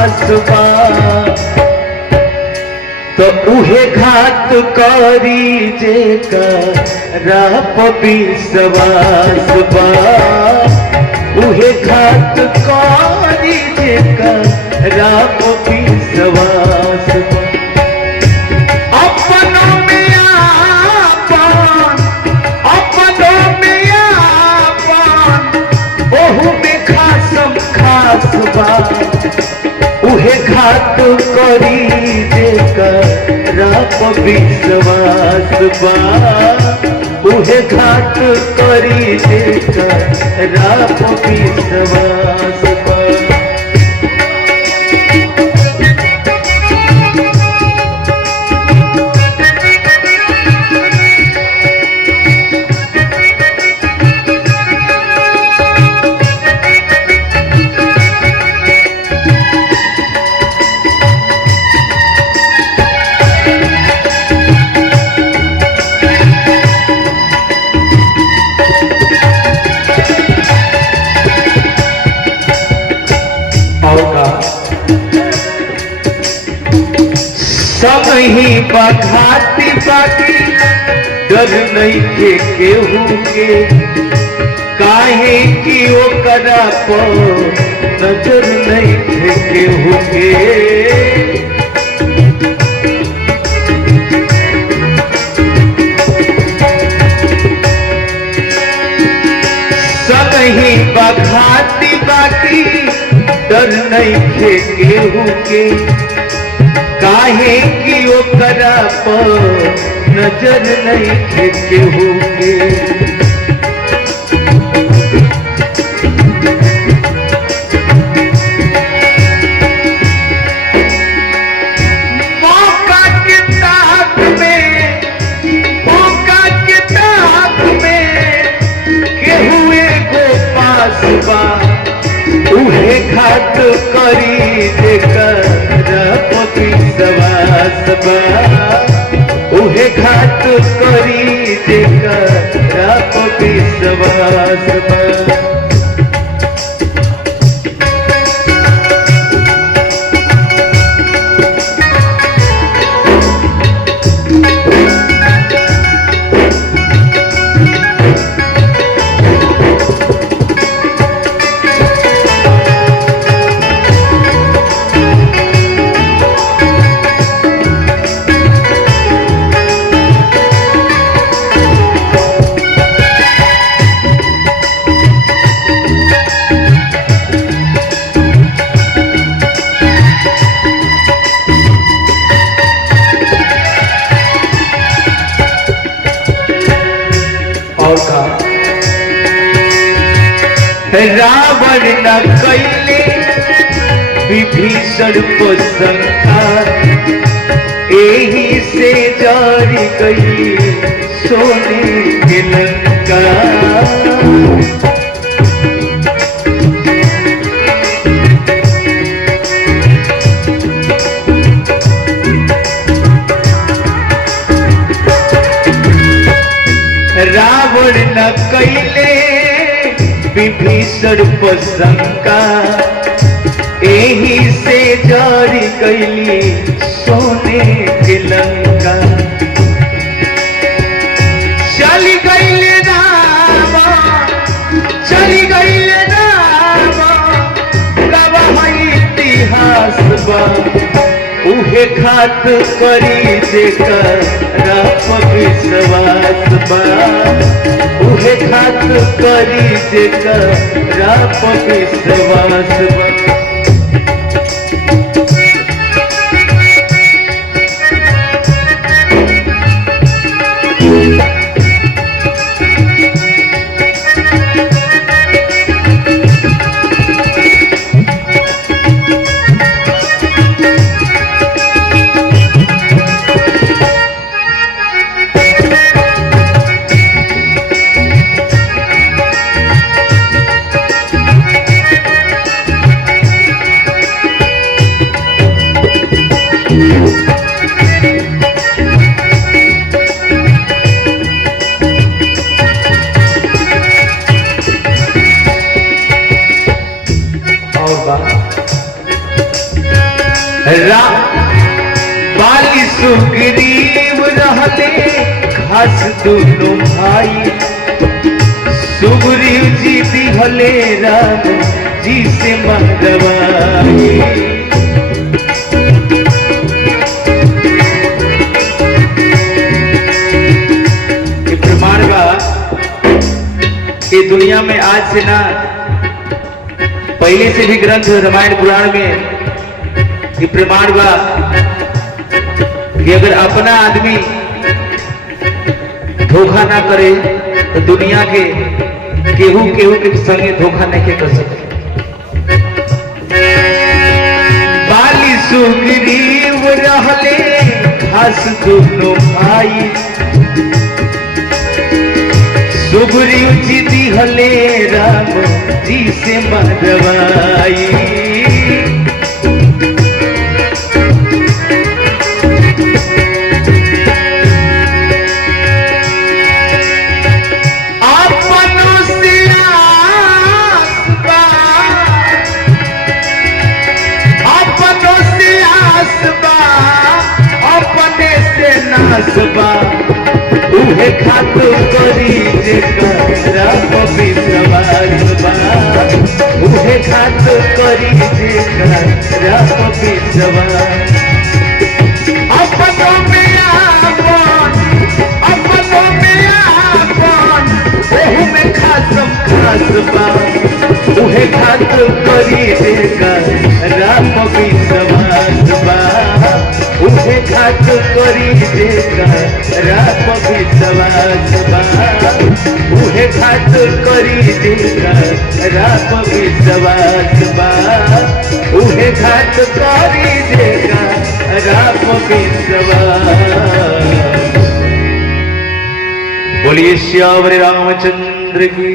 खास बा तो उहे घात करी जेकरा पे विश्वास बा उहे घात करी जेकरा पे विश्वास बा अपनों में आपन ओहू में खासम खास बा उहे घात करी जेकरा पे विश्वास बा उहे घात करी जेकरा पे विश्वास बा सब ही बखाती बाकी डर नहीं के केहू के काहे कि ओकरा पर नजर नहीं थे केहू के सब ही बखाती बाकी डर नहीं थे केहू के काहे कि ओकरा पर नजर नहीं थे केहू के मौका के ताक में केहू एगो पास बा उहे घात करी जेकरा पे विश्वास बा उहे घात करी जेकरा पे विश्वास बा रावण न कैले विभीषण को शंका एही से जारी गई सोने की लंका रावण न कैले विभीषण पर शंका एही से जारी कैली सोने की लंका चली गईले राम गवाह इतिहास बा उहे घात करी जेकरा पे विश्वास बा उहे घात करी जेकरा पे विश्वास बा सुग्रीव रहले खास दोनों भाई, सुग्रीव जी दिहले राम जी से मरवाई। ये प्रमाण बा कि दुनिया में आज से ना पहले से भी ग्रंथ रामायण पुराण में ये प्रमाण बा कि अगर अपना आदमी धोखा ना करे तो दुनिया के केहू केहू के संगे धोखा नहीं कर सकते। बाली सुग्रीव रहले खास दोनों भाई, सुग्रीव जी दिहले राम जी से मरवाई। उहे खात करी जेकरा विश्वास बा, उहे खात करी जेकरा विश्वास। अपनों में आपन, अपनों में आपन, ओहू में खासम खास बा, उहे खात करी जेकरा विश्वास बा, उहे खात करी जेकरा विश्वास बा, उहे खात करी जेकरा विश्वास बा, उहे खात करी जेकरा विश्वास। बोलिए श्याम रामचंद्र की।